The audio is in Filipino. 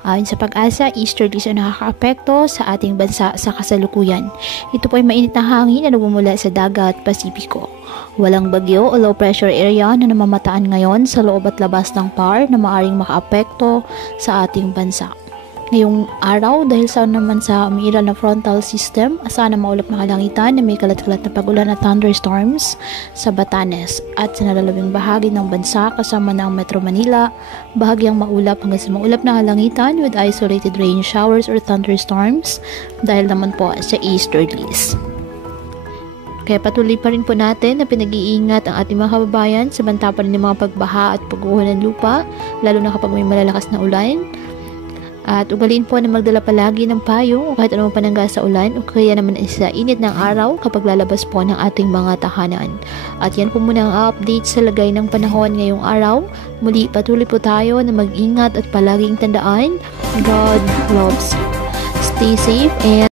Ayon sa Pag-asa, easterlies ang nakakaapekto sa ating bansa sa kasalukuyan. Ito po ay mainit na hangin na nagmumula sa dagat Pasipiko. Walang bagyo o low pressure area na namamataan ngayon sa loob at labas ng PAR na maaring makaapekto sa ating bansa. Ngayong araw, dahil sa umiiral na frontal system, asahan na maulap na kalangitan na may kalat-kalat na pagulan at thunderstorms sa Batanes at sa nalalabing bahagi ng bansa kasama ng Metro Manila, bahagyang maulap hanggang sa maulap na kalangitan with isolated rain showers or thunderstorms dahil naman po sa easterlies. Kaya patuloy pa rin po natin na pinag-iingat ang ating mga kababayan sa banta pa rin ng mga pagbaha at pagguho ng lupa, lalo na kapag may malalakas na ulan. At ugaliin po na magdala palagi ng payong o kahit anumang panangga sa ulan o kaya naman sa init ng araw kapag lalabas po ng ating mga tahanan. At yan po muna ang update sa lagay ng panahon ngayong araw. Muli patuloy po tayo na mag-ingat at palaging tandaan, God loves you. Stay safe and